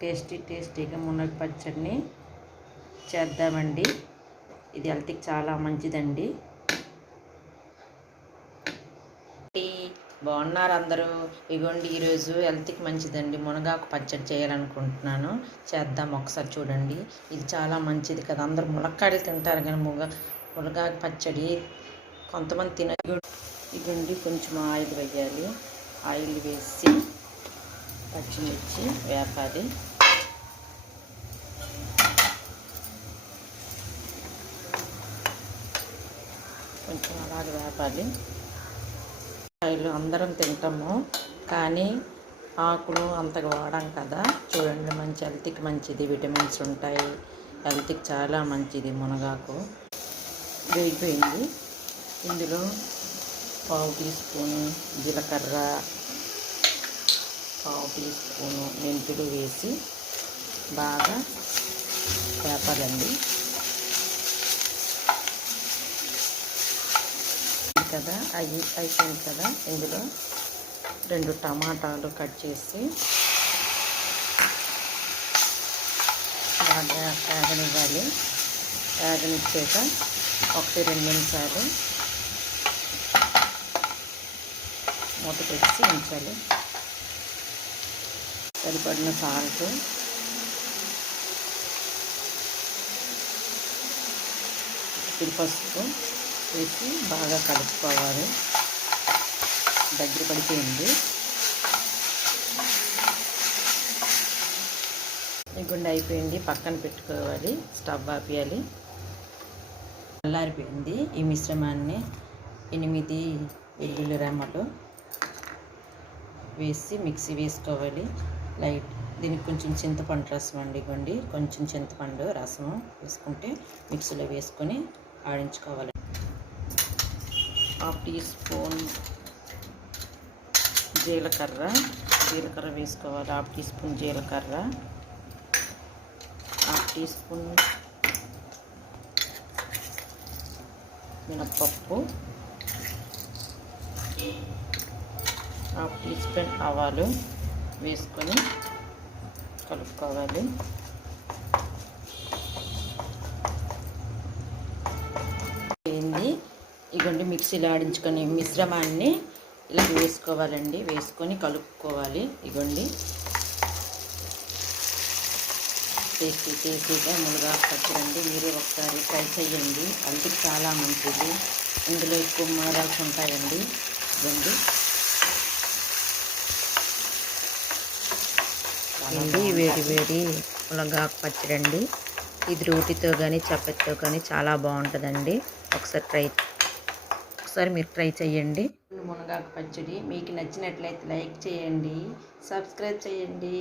టేస్టీగా మునగ పచ్చడిని చేద్దామండి. ఇది హెల్త్కి చాలా మంచిదండి. బాగున్నారు అందరూ? ఇగోండి, ఈరోజు హెల్త్కి మంచిదండి. మునగాకు పచ్చడి చేయాలనుకుంటున్నాను. చేద్దాం ఒకసారి చూడండి. ఇది చాలా మంచిది కదా. అందరూ మునక్కాయలు తింటారు కానీ మునగాకు పచ్చడి కొంతమంది ఇగోండి, కొంచెం ఆయిల్ వేయాలి. ఆయిల్ వేసి పచ్చిమిర్చి వేపాలి. కొంచెం అలాగే వేపాలి. ఆయిల్ అందరం తింటాము కానీ ఆకులు అంతగా వాడాం కదా. చూడండి, మంచి హెల్త్కి మంచిది, విటమిన్స్ ఉంటాయి, హెల్త్కి చాలా మంచిది మునగాకు. వేగిపోయింది. ఇందులో 1/2 టీ స్పూను జీలకర్ర, 1/2 టీ స్పూను మెంతులు వేసి బాగా వేపాలండి. కదా అయిపోయింది కదా. ఇందులో 2 టమాటాలు కట్ చేసి బాగా వేగనివ్వాలి. వేగనిచ్చాక 1-2 నిమిషాలు మూత పెట్టి ఉంచాలి. సరిపడిన సాల్ట్, పసుపు వేసి బాగా కలుపుకోవాలి. దగ్గర పడిపోయింది. ఈ గుండె అయిపోయింది, పక్కన పెట్టుకోవాలి. స్టవ్ ఆపేయాలి. చల్లారిపోయింది. ఈ మిశ్రమాన్ని 8 వెల్లుల్లి రెమ్మలు వేసి మిక్సీ వేసుకోవాలి. దీనికి కొంచెం చింతపండు రసం అండి. ఇవ్వండి, కొంచెం చింతపండు రసం వేసుకుంటే మిక్సీలో వేసుకొని ఆడించుకోవాలి. 1/2 టీ స్పూన్ జీలకర్ర వేసుకోవాలి. 1/2 టీ స్పూన్ జీలకర్ర, 1/2 టీ స్పూన్ మినప్పప్పు, 1/2 టీ స్పూన్ ఆవాలు వేసుకొని కలుపుకోవాలి. ఇగోండి, మిక్సీలో ఆడించుకొని మిశ్రమాన్ని ఇలా వేసుకోవాలండి. వేసుకొని కలుపుకోవాలి. ఇగోండి, టేస్టీగా మునగాకు పచ్చడి. మీరు ఒకసారి ట్రై చేయండి. హెల్త్కి చాలా మంచిది. ఇందులో ఎక్కువ మినరల్స్ ఉంటాయండి. ఇగోండి, వేడి మునగాకు పచ్చడి అండి. ఇది రోటితో కానీ చపాతీతో కానీ చాలా బాగుంటుందండి. ఒకసారి మీరు ట్రై చేయండి. మునగాకు పచ్చడి మీకు నచ్చినట్లయితే లైక్ చేయండి, సబ్స్క్రైబ్ చేయండి.